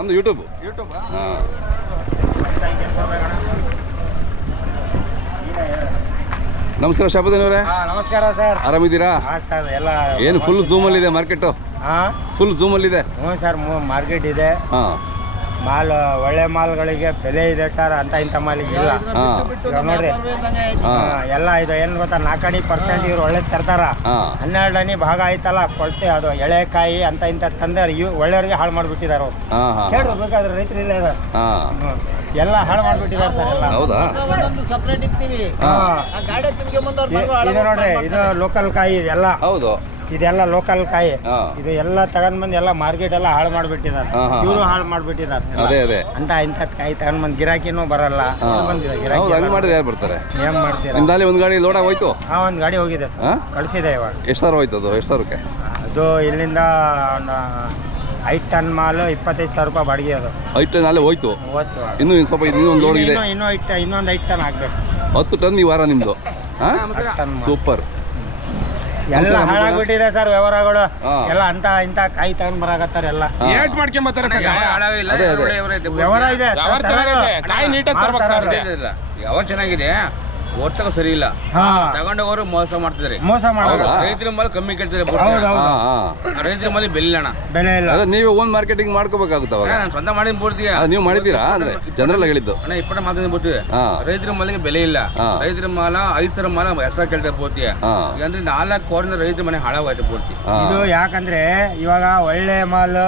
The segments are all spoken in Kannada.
ನಮ್ಮದು ಯೂಟ್ಯೂಬ್. ಹಾಂ, ನಮಸ್ಕಾರ ಶಾಬುದ್ದೀನವರೇ. ನಮಸ್ಕಾರ ಸರ್, ಆರಾಮಿದ್ದೀರಾ? ಸರ್ ಎಲ್ಲ ಏನು ಫುಲ್ ಝೂಮಲ್ಲಿದೆ ಮಾರ್ಕೆಟು? ಫುಲ್ ಝೂಮಲ್ಲಿದೆ. ಹ್ಞೂ ಸರ್, ಮಾರ್ಕೆಟ್ ಇದೆ. ಹಾಂ, ಮಾಲ್ ಒಳ್ಳೆ ಮಾಲ್ಗಳಿಗೆ ಬೆಲೆ ಇದೆ ಸರ್, ಅಂತ ಇಂಥ ಮಾಲಿಗೆ ಇಲ್ಲ. ಇವಾಗ ನೋಡ್ರಿ, ಎಲ್ಲ ಇದು ಏನು ಗೊತ್ತಾ, 4% ಇವ್ರು ಒಳ್ಳೆ ತರ್ತಾರ. 12 ಅನಿ ಭಾಗ ಆಯ್ತಲ್ಲ ಕೊಳ್ತೆ, ಅದು ಎಳೆಕಾಯಿ ಅಂತ ಇಂಥ ತಂದೆ ಒಳ್ಳೆಯವ್ರಿಗೆ ಹಾಳು ಮಾಡಿಬಿಟ್ಟಿದ್ದಾರೆ ಅವ್ರು. ಕೇಳ್ರಿ ಬೇಕಾದ್ರೆ ರೈತರು ಇಲ್ಲ ಇದೆ, ಎಲ್ಲ ಹಾಳು ಮಾಡಿಬಿಟ್ಟಿದ್ದಾರೆ ಸರ್ ಎಲ್ಲ. ಹೌದಾ? ಸಪ್ರೇಟ್ ಇರ್ತೀವಿ. ಇದು ನೋಡ್ರಿ, ಇದು ಲೋಕಲ್ ಕಾಯಿ ಇದೆಲ್ಲ. ಹೌದು, ಇದೆಲ್ಲ ಲೋಕಲ್ ಕಾಯಿ. ಇದು ಎಲ್ಲ ತಗೊಂಡ್ ಬಂದು ಎಲ್ಲ ಮಾರ್ಕೆಟ್ ಎಲ್ಲ ಹಾಳು ಮಾಡ್ಬಿಟ್ಟಿದ್ದಾರೆ, ಇವರು ಹಾಳು ಮಾಡ್ಬಿಟ್ಟಿದ್ದಾರೆ. ಅದೇ ಅದೇ ಅಂತ ಇಂಥದ್ ಕಾಯಿ ತಗೊಂಡ್ ಬಂದ್ ಗಿರಾಕಿನೂ ಬರಲ್ಲ. ಹಂಗೆ ಮಾಡಿದ್ರೆ ಯಾರು ಬರ್ತಾರೆ? ಏನ್ ಮಾಡ್ತೀರಾ? ನಿಮ್ದಲ್ಲಿ ಒಂದು ಗಾಡಿ ಲೋಡ್ ಹೋಯ್ತು? ಒಂದ್ ಗಾಡಿ ಹೋಗಿದೆ ಸರ್, ಕಳಿಸಿದೆ ಇವಾಗ. ಎಷ್ಟು ಸಾವಿರ ಹೋಯ್ತು ಅದು? ಎಷ್ಟು ಸಾವಿರಕ್ಕೆ? ಅದು ಇಲ್ಲಿಂದ 5 ಟನ್ ಮಾಲು 25,000 ರೂಪಾಯಿ ಬಾಡಿಗೆ. ಅದು 5 ಟನ್ ಅಲ್ಲೇ ಹೋಯ್ತು. ಇನ್ನೂ ಸ್ವಲ್ಪ ಇನ್ನೊಂದು ಲೋಡ್ ಇದೆ, ಇನ್ನೊಂದು 5 ಟನ್ ಆಗ್ಬೇಕು. 10 ಟನ್ ಈ ವಾರ ನಿಮ್ದು. ಸೂಪರ್. ಎಲ್ಲ ಹಾಳಾಗ್ಬಿಟ್ಟಿದೆ ಸರ್ ವ್ಯವಹಾರಗಳು ಎಲ್ಲ. ಅಂತ ಇಂತ ಕಾಯಿ ತಗೊಂಡ್ ಬರಾಕತ್ತಾರೆ ಎಲ್ಲ. ಏಟ್ ಮಾಡ್ಕೊಂಬತ್ತಾರೆ ಸರ್, ವ್ಯವಹಾರ ಇದೆ, ಕಾಯಿ ನೀಟಾಗಿ ತರ್ಬೇಕು ಸರ್. ವ್ಯವಹಾರ ಚೆನ್ನಾಗಿದೆ, ಒಟ್ಟಾಗ ಸರಿ ಇಲ್ಲ. ತಗೊಂಡವರು ಮೋಸ ಮಾಡ್ತಿದ್ದಾರೆ. ಮೋಸ ಮಾಡೋದು. ರೈತರ ಮೇಲೆ ಕಮ್ಮಿ ಕೇಳ್ತಾರೆ, ರೈತರ ಮೇಲೆ ಬೆಲೆ ಇಲ್ಲ. ಬೆಲೆ ಇಲ್ಲ. ನೀವೇ ಓನ್ ಮಾರ್ಕೆಟಿಂಗ್ ಮಾಡ್ಕೋಬೇಕಾಗುತ್ತೆ ಅವಾಗ. ನಾನು ಸ್ವಂತ ಮಾಡಿ ಬೋಡ್ತೀಯ. ನೀವು ಮಾಡಿದ್ದೀರಾ? ಅಂದ್ರೆ ಜನರಲ್ ಹೇಳಿದ್ದು ಅಣ್ಣ 20 ಮಾತ್ರ ಬೋಡ್ತೀವಿ. ರೈತರ ಮಾಲಿಗೆ ಬೆಲೆ ಇಲ್ಲ. ರೈತರ ಮಾಲ 5,000 ಮಾಲ ಹೆಸರು ಕೇಳ್ತಾರೆ ಬೋಡ್ತೀಯ. ಅಂದ್ರೆ 4 ಕೋರಿಂದ ರೈತರ ಮನೆ ಹಾಳಾಗೋಯ್ತು ಬೋಡ್ತಿ. ಇದು ಯಾಕಂದ್ರೆ ಇವಾಗ ಒಳ್ಳೆ ಮಾಲ್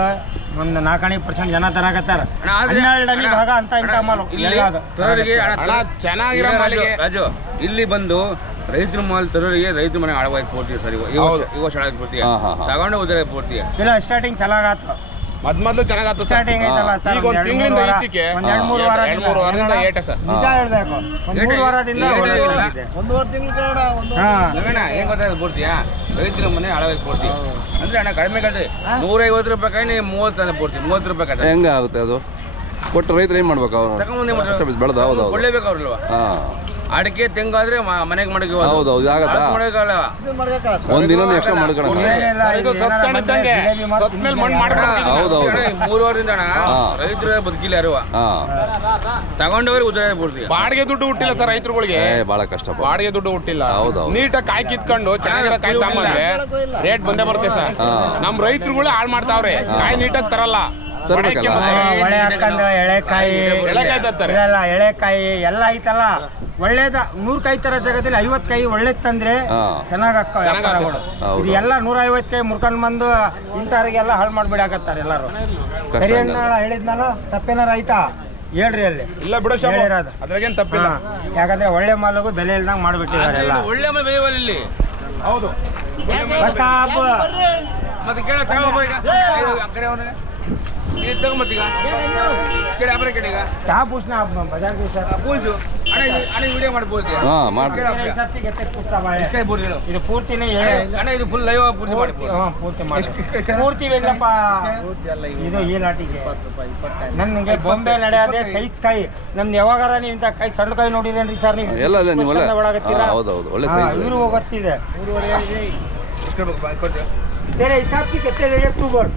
ಒಂದು 4% ಜನ ತರಾಕತ್ತಾರ. 12 ಭಾಗ ಅಂತ ಇಂಥ ಮಾಲ್ ಚೆನ್ನಾಗಿರೋ ಮಾಲಿಗೆ ರಾಜು ಇಲ್ಲಿ ಬಂದು ರೈತರ ಮಾಲ್ ತರೋರಿಗೆ ರೈತರ ಮನೆ ಹಾಳಾಗೋಯ್ತು ಬೋಡ್ತೀವಿ ಸರ್. ಇವಾಗ ಹಾಳಾಗಿ ಬೋಡ್ತೀಯ, ತಗೊಂಡು ಉದರ ಬೋಡ್ತೀಯ. ಇಲ್ಲ, ಸ್ಟಾರ್ಟಿಂಗ್ ಚೆನ್ನಾಗಾತು, ಮೊದ್ಲು ಚೆನ್ನಾಗಾತು ಸ್ಟಾರ್ಟಿಂಗ್ ಐತಲ್ಲ ಸರ್. ಈಗ 1 ತಿಂಗಳಿಂದ ಈಚೆಗೆ 2-3 ವಾರದಿಂದ ಏಟೆ ಸರ್. ನಿಜ ಹೇಳ್ಬೇಕು, 3 ವಾರದಿಂದ 1.5 ತಿಂಗಳು ಏನ್ ಗೊತ್ತಾಗ ಬೋಡ್ತೀಯ, ರೈತರ ಮನೆ ಹಾಳಾಗೋಯ್ತು ಬೋಡ್ತೀವಿ. ಅಂದ್ರೆ ಅಣ್ಣ ಕಡಿಮೆ ಕಳ್ತೀವಿ, 150 ರೂಪಾಯಿ ಕಾಯಿ 30 ಬೋಡ್ತೀವಿ. 30 ರೂಪಾಯಿ ಕಟ್ಟ ಹೆಂಗ ಆಗುತ್ತೆ ಅದು? ಕೊಟ್ಟು ರೈತರು ಏನ್ ಮಾಡ್ಬೇಕು? ಅವ್ರು ಬೆಳೆದ ಹೌದು ಕೊಳ್ಳೇಬೇಕು ಅವ್ರಲ್ವಾ. ಅಡಿಕೆ ತೆಂಗಾದ್ರೆ ಮನೆಗೆ ಮಡಗಿ ಹೌದೌದು ಆಗತ್ತಾ? ಒಂದಿನ ಎಕ್ಸ್ಟ್ರಾ ಮಾಡ್ಕೊಳ್ಳೋಣ. 3 ವಾರದಿಂದ ರೈತರು ಬದುಕಿಲ್ಲ ಯಾರು, ತಗೊಂಡವ್ರಿಗೆ ಉದಾರ ಬಿಡ್ತೀವಿ. ಬಾಡಿಗೆ ದುಡ್ಡು ಹುಟ್ಟಿಲ್ಲ ಸರ್ ರೈತರುಗಳಿಗೆ, ಬಹಳ ಕಷ್ಟ. ಬಾಡಿಗೆ ದುಡ್ಡು ಹುಟ್ಟಿಲ್ಲ. ಹೌದೌದು, ನೀಟಾಗಿ ಕಾಯಿ ಕಿತ್ಕೊಂಡು ಚೆನ್ನಾಗಿರೋ ಕಾಯಿ ತಗೊಂಡ್ರೆ ರೇಟ್ ಬಂದೇ ಬರುತ್ತೆ ಸರ್. ನಮ್ ರೈತರುಗಳು ಹಾಳು ಮಾಡ್ತಾವ್ರೆ, ಕಾಯಿ ನೀಟಾಗಿ ತರಲ್ಲ. ಒಳೆ ಹಾಕೊಂಡು ಎಳೆಕಾಯಿ ಇಲ್ಲ, ಎಳೆಕಾಯಿ ಎಲ್ಲ ಐತಲ್ಲ ಒಳ್ಳೇದ. 100 ಕಾಯಿ ತರ ಜಾಗದಲ್ಲಿ 50 ಕಾಯಿ ಒಳ್ಳೇದ್ ತಂದ್ರೆ ಚೆನ್ನಾಗ. ಇದು ಎಲ್ಲ 150 ಕಾಯಿ ಮುರ್ಕೊಂಡ್ ಬಂದು ಇಂಥವ್ರಿಗೆಲ್ಲ ಹಾಳು ಮಾಡ್ಬಿಡಾಕತ್ತಾರೆ ಎಲ್ಲಾರು. ಸರಿ ಹೇಳಿದ್ನಲ್ಲ, ತಪ್ಪೇನಾರ ಆಯ್ತಾ ಹೇಳ್ರಿ ಅಲ್ಲಿ. ಇಲ್ಲ ಬಿಡ, ಅದ್ರಾಗೇನ್ ತಪ್ಪಿಲ್ಲ. ಯಾಕಂದ್ರೆ ಒಳ್ಳೆ ಮಾಲಿಗೂ ಬೆಲೆ ಇಲ್ದಂಗ್ ಮಾಡ್ಬಿಟ್ಟಿದ್ದಾರೆ ಎಲ್ಲ. ಒಳ್ಳೆ ಮೇಲೆ ಬೆಲೆ ಇಲ್ಲಿ. ಹೌದು, ಮತ್ತೆ ಕೇಳ ಕಡೆ ಅವನಿಗೆ ತಗೊಂಬತ್ತೀಗ ಚಾ ಪೂಸ್ನ ಬಜಾರ್ ವಿಡಿಯೋ ಮಾಡ್ಬೋಡ್ತೀಯ. ಇದು ಪೂರ್ತಿನೇ ಅಣ್ಣ, ಇದು ಫುಲ್ ಲೈವ್ ಪೂರ್ತಿ ಮಾಡಿ ಪೂರ್ತಿ ಇಲ್ಲಪ್ಪ. ಇದು ಈ ಲಾಟಿಗೆ ನನಗೆ ಬೊಂಬೆ ನಡೆಯೋದೇ ಸೈಜ್ ಕಾಯಿ. ನಮ್ದು ಯಾವಾಗಾರ ನೀವು ಇಂಥ ಕಾಯಿ ಸಣ್ಣ ಕಾಯಿ ನೋಡಿರೇನ್ರಿ ಸರ್? ನೀವು ಒಳಗತ್ತೀರಾ? ಇವ್ರು ಗೊತ್ತಿದೆ. तेरे हिसाब से कितने लेंगे तू बोल?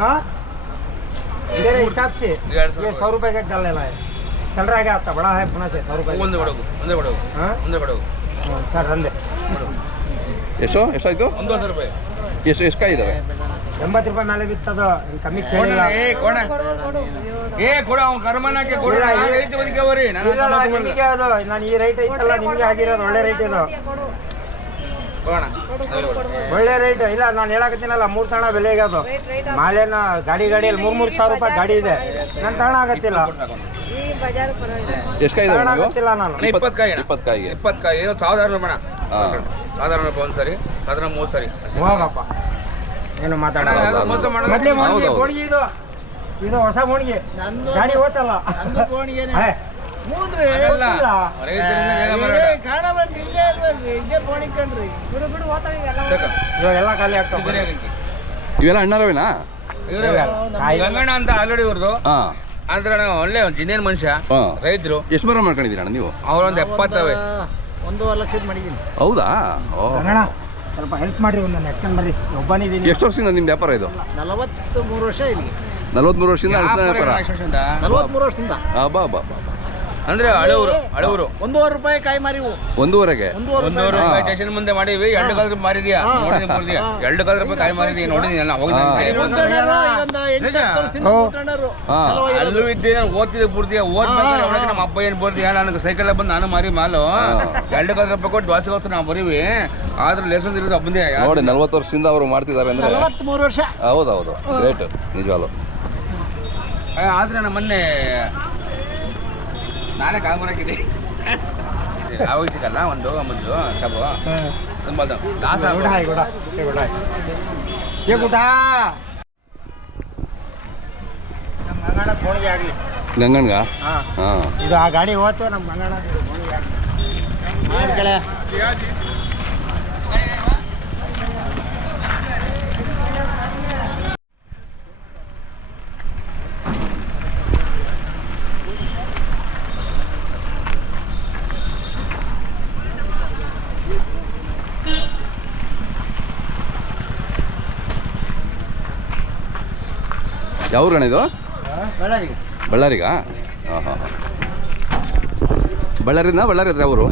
हाँ, तेरे हिसाब से ये 100 रुपए का डाल लेना है. चल रहा है क्या आपका? बड़ा है पुणे से 100 रुपए. ಒಂದೇ ಬಡಗು. ಸರ್ ಅಂದೆ ಎಷ್ಟಾಯ್ತು? 1,000 ರೂಪಾಯಿ. ಎಷ್ಟು ಕಾಯಿ ಇದಾವೆ? 80 ರೂಪಾಯಿ ಮೇಲೆ ಬಿತ್ತದು, ಕಮ್ಮಿ ಕೇಳಿಲ್ಲ. ಕೊಡ ಅವ್ನು ಕರ್ಮನಕ್ಕೆ ಕೊಡ. ನಿಮಗೆ ಅದು ನಾನು ಈ ರೈಟ್ ಐತಲ್ಲ ನಿಮಗೆ ಆಗಿರೋದು ಒಳ್ಳೆ ರೈಟ್ ಇದು, ಒಳ್ಳೆ ರೇಟ್. ಇಲ್ಲ ನಾನು ಹೇಳಕತ್ತೀನಲ್ಲ, 3 ತಣ ಬೆಲೆಗೆ ಅದು ಮಾಲೇನ ಗಾಡಿಯಲ್ಲಿ 3 ಸಾವಿರ ರೂಪಾಯಿ ಗಾಡಿ ಇದೆ. ನನ್ನ ತಣ ಆಗತ್ತಿಲ್ಲ. ಎಷ್ಟು ಕಾಯಿ ಆಗತ್ತಿಲ್ಲ ನಾನು. 20 ಕಾಯಿ. 20 ಕಾಯಿ ಸಾಧಾರಣ ಬೇಡ, ಸಾಧಾರಣ ಒಂದ್ಸರಿ, ಸಾಧಾರಣ 3 ಸರಿ ಹೋಗಪ್ಪ. ಏನು ಮಾತಾಡೋದು ಮೊದಲೇ ಬೋಣಿಗೆ ಇದು, ಇದು ಹೊಸ ಬೋಣಿಗೆ ಗಾಡಿ ಹೋತಲ್ಲ. ಇವಾಗೆಲ್ಲ ಖಾಲಿ ಆಗ್ತವೆ. ಇವೆಲ್ಲ ಅಣ್ಣರವೇನಾ? ಗಂಗಣ್ಣ ಅಂತ ಆಲ್ರೆಡಿ ಇವ್ರದ್ದು. ಅಂದ್ರೆ ಒಳ್ಳೆ ಇಂಜಿನಿಯರ್ ಮನುಷ್ಯ, ರೈತರು. ಎಷ್ಟು ಬರ ಮಾಡ್ಕೊಂಡಿದ್ದೀರ ನೀವು? ಅವ್ರೊಂದು 70. 1.25 ಲಕ್ಷ ಮಾಡಿದ್ದೀನಿ. ಹೌದಾ? ಸ್ವಲ್ಪ ಹೆಲ್ಪ್ ಮಾಡ್ರಿ, ಒಂದು ನೆಕ್ಸ್ಟ್ ಬರ್ರಿ, ಒಬ್ಬನಿದ್ದೀನಿ. ಎಷ್ಟು ವರ್ಷದಿಂದ ನಿಮ್ದು ವ್ಯಾಪಾರ ಇದು? 43 ವರ್ಷ ಇಲ್ಲಿ. 43 ವರ್ಷದಿಂದ ಹಲಸಿನ ವ್ಯಾಪಾರ. 43 ವರ್ಷದಿಂದ ಬಾ ಬಾ ಬಾ ಬಾ. ಅಂದ್ರೆ ಹಳವರು 1.5 ರೂಪಾಯಿ ಕಾಯಿ ಮಾರಿವು. 1.5ಗೆ 1.5 ರೂಪಾಯಿ ಸ್ಟೇಷನ್ ಮುಂದೆ ಮಾಡಿವಿ. 2 ಕಾಲ ಮಾರಿದ್ಯಾ ನೋಡಿದ್ಯಾ ಪೂರ್ತಿ 2 ಕಾಲ ರೂಪಾಯಿ ಕಾಯಿ ಮಾರಿದ್ಯಾ ನೋಡಿದ್ಯಾ ಅಲ್ಲೂ ಇದ್ದೆ ನಾನು ಓದ್ತಿದ್ದೆ ಪೂರ್ತಿ. ಓದ್ಬೇಕಾದ್ರೆ ಒಳಗೆ ನಮ್ಮ ಅಪ್ಪ ಏನು ಬರ್ತೀಯ ನನಗೆ ಸೈಕಲ್ ಬಂದು ನಾನು ಮಾರಿ ಮಾಲು 2 ಕಾಲ ರೂಪಾಯಿ ಕೊಟ್ಟು ದ್ವಾಸೆ ಹೋಗ್ತು ನಾವು ಬರೀವಿ. ಆದ್ರೆ ಲೆಸನ್ ಇರೋದು ಬಂದೆ ನೋಡಿ 40 ವರ್ಷದಿಂದ ಅವರು ಮಾಡ್ತಿದ್ದಾರೆ ಅಂದ್ರೆ 43 ವರ್ಷ. ಹೌದೌದು ಗ್ರೇಟ್ ನಿಜವಾಗ್ಲು. ಆದ್ರೆ ನಮ್ಮ ಮೊನ್ನೆ ನಾನೇ ಕಾಲ್ ಮಾಡಾಕಿದ್ದೆ ಆವಾಗ ಸಿಗಲ್ಲ ಒಂದು ಮಂಜು ಸಾಬು ಸಂಬಂಧ ದಾಸ ಗಂಗಣ್ಗ ಇದು ಆ ಗಾಡಿ ಹೋಯ್ತು ನಮ್ಮ ಗಂಗಣ್ಣ ಯಾವ ಅಣ್ಣ ಇದು? ಬಳ್ಳಾರಿಗೆ. ಬಳ್ಳಾರಿಗಾ? ಹಾಂ ಹಾಂ ಹಾಂ. ಬಳ್ಳಾರಿ ಹತ್ರ ಅವರು?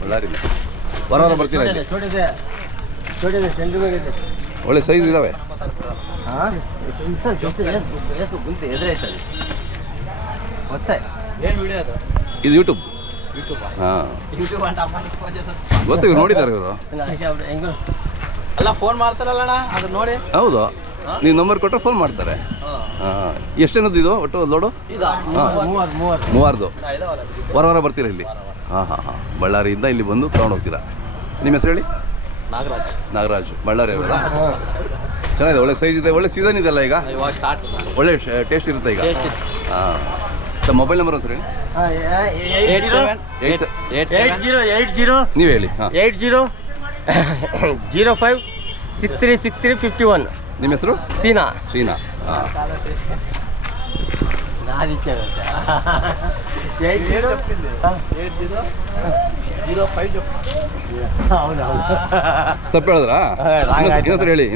ಬಳ್ಳಾರಿನ ಹೊರ ಬರ್ತೀರಾ? ಒಳ್ಳೆ ಸೈಜ್ ಇದ್ದಾವೆ. ಇದು ಯೂಟ್ಯೂಬ್. ಹಾಂ ಗೊತ್ತು, ಇವ್ರು ನೋಡಿದ್ದಾರೆ ಇವರು. ಅಲ್ಲ ಫೋನ್ ಮಾಡ್ತಾರಲ್ಲ ಅದು ನೋಡಿ. ಹೌದು, ನೀವು ನಂಬರ್ ಕೊಟ್ಟರೆ ಫೋನ್ ಮಾಡ್ತಾರೆ. ಹಾಂ, ಎಷ್ಟೇನದ್ದು ಇದು ಒಟ್ಟು ಲೋಡು? ಮೂವಾರ್ದು. ಹೊರ ಬರ್ತೀರಾ ಇಲ್ಲಿ? ಹಾಂ ಹಾಂ ಹಾಂ. ಬಳ್ಳಾರಿಯಿಂದ ಇಲ್ಲಿ ಬಂದು ತೊಗೊಂಡು ಹೋಗ್ತೀರಾ. ನಿಮ್ಮ ಹೆಸರು ಹೇಳಿ? ನಾಗರಾಜು. ಬಳ್ಳಾರಿ ಅವರಲ್ಲ? ಚೆನ್ನಾಗಿದೆ, ಒಳ್ಳೆ ಸೈಜ್ ಇದೆ. ಒಳ್ಳೆ ಸೀಸನ್ ಇದೆಲ್ಲ ಈಗ, ಒಳ್ಳೆ ಟೇಸ್ಟ್ ಇರುತ್ತೆ ಈಗ. ಹಾಂ, ತಮ್ಮ ಮೊಬೈಲ್ ನಂಬರ್ ಸರ್ ಹೇಳಿ. 8080 ನೀವು ಹೇಳಿ. ಹಾಂ, 8005636351. ನಿಮ್ಮ ಹೆಸರು? ಸೀನಾ. ಶೀನಾ. ಹಾಂ, ತಪ್ಪು ಹೇಳಿದ್ರಾ? ಇನ್ನೊಂದ್ಸರಿ ಹೇಳಿ.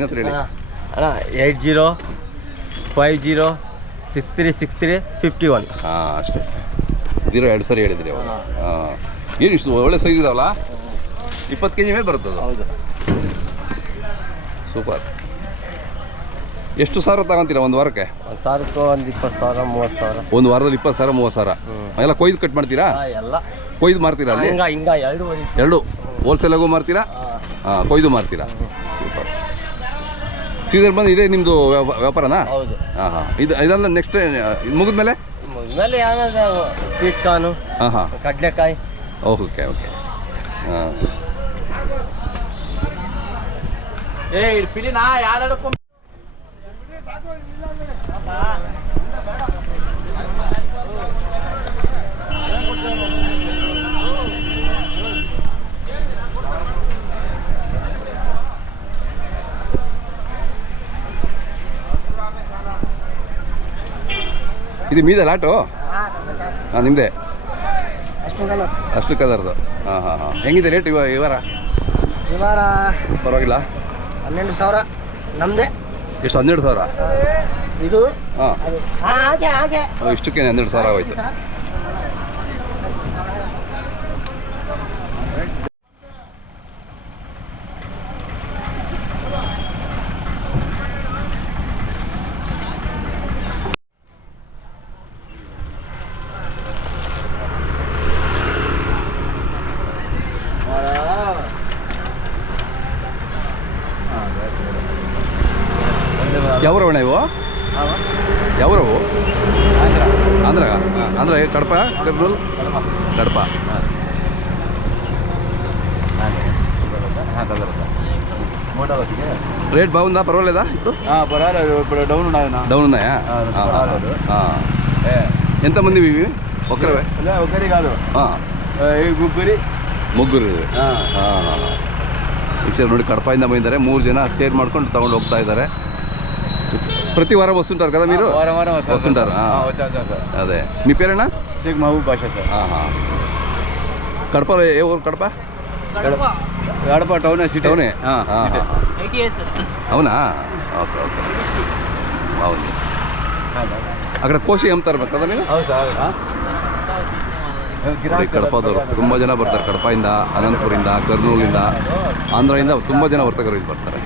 ಅಣ್ಣ 8050636351. ಹಾಂ, ಅಷ್ಟೇ. 02 ಸರಿ ಹೇಳಿದ್ರಿ ಅವರು. ಹಾಂ, ಏನು ಇಷ್ಟು ಒಳ್ಳೆ ಸೈಜ್ ಇದಾವಲ್ಲ? 20 kg ಮೇಲೆ ಬರುತ್ತದು. ಹೌದು, ಸೂಪರ್. ಎಷ್ಟು ಸಾವಿರ ತಗೊಂತೀರಾ ಒಂದು ವಾರಕ್ಕೆ? ಒಂದು ಸಾವಿರಕ್ಕೆ ಒಂದು 20,000 30,000. ಒಂದು ವಾರದಲ್ಲಿ 20,000 30,000 ಎಲ್ಲ ಕೊಯ್ದು ಕಟ್ ಮಾಡ್ತೀರಾ? ಎಲ್ಲ ಕೊಯ್ದು ಮಾರ್ತೀರಾ ಅಲ್ಲಿ? ಹಿಂಗ ಎರಡು ಹೋಲ್ಸೇಲಾಗೂ ಮಾರ್ತೀರಾ? ಹಾಂ, ಕೊಯ್ದು ಮಾರ್ತೀರಾ? ಸೂಪರ್. ಸೀಸನ್ ಬಂದು ಇದೆ ನಿಮ್ಮದು ವ್ಯಾಪಾರನಾ? ಹೌದು. ಹಾಂ ಹಾಂ. ಇದೆಲ್ಲ ನೆಕ್ಸ್ಟ್ ಇದು ಮುಗಿದ್ಮೇಲೆ ಏನಾದ ಸ್ವೀಟ್ ಕಾರ್ನು, ಹಾಂ ಹಾಂ, ಕಡಲೆಕಾಯಿ. Okay okay. ಹಾಂ, ಪಿಲಿನಾ ಯಾರು ಇದು ಮೀದ ಲಾಟು? ಹಾಂ, ನಿಮ್ಮದೇ? ಅಷ್ಟು ಕಲರ್ದು. ಹಾಂ ಹಾಂ ಹಾಂ. ಹೆಂಗಿದೆ ರೇಟ್ ಈ ವಾರ? ಪರವಾಗಿಲ್ಲ. 12,000 ನಮ್ಮದೇ. ಎಷ್ಟು? 12,000 ಇದು? ಹಾಂ, ಇಷ್ಟಕ್ಕೆ 12,000 ಆಗೋಯ್ತು. ಯಾವ್ರವಣ್ಣ ಇವು? ಯಾವ್ರವು? ಆಂಧ್ರ. ಕಡಪ, ಕರ್ನೂಲ್, ಕಡಪ. రేట్ బాగుందా? పర్వాలేదా ఇప్పుడు? పర్వాలేదు, ఇప్పుడు డౌన్ ఉన్నాయా? ఎంతమంది ఇవి? ఒక్కరే? ఒకరి కాదు, ಮುಗ್ಗುರು ಇಷ್ಟು ನೋಡಿ. ಕಡಪದಿಂದ ಬಂದಿದ್ದಾರೆ 3 ಜನ ಸೇರ್ ಮಾಡ್ಕೊಂಡು ತಗೊಂಡು ಹೋಗ್ತಾ ಇದ್ದಾರೆ. ప్రతి వారం వస్తుంటారు కదా మీరు? వస్తుంటారు. అదే, మీ పేరేనా? షేక్ మహబూబ్ బాషా సార్. కడపలో ఏ ఊరు? Kadapa town city. టౌనే? అవునా? ఓకే ఓకే, బాగుంది. ಆ ಕಡೆ ಕೋಶಿ ಅಂತ ಇರ್ಬೇಕದ ನೀನು ನೋಡಿ, ಕಡಪದವರು ತುಂಬ ಜನ ಬರ್ತಾರೆ. ಕಡಪದಿಂದ, ಅನಂತಪುರಿಂದ, ಕರ್ನೂಲಿಂದ, ಆಂಧ್ರದಿಂದ ತುಂಬ ಜನ ವರ್ತಕರು ಇಲ್ಲಿ ಬರ್ತಾರೆ.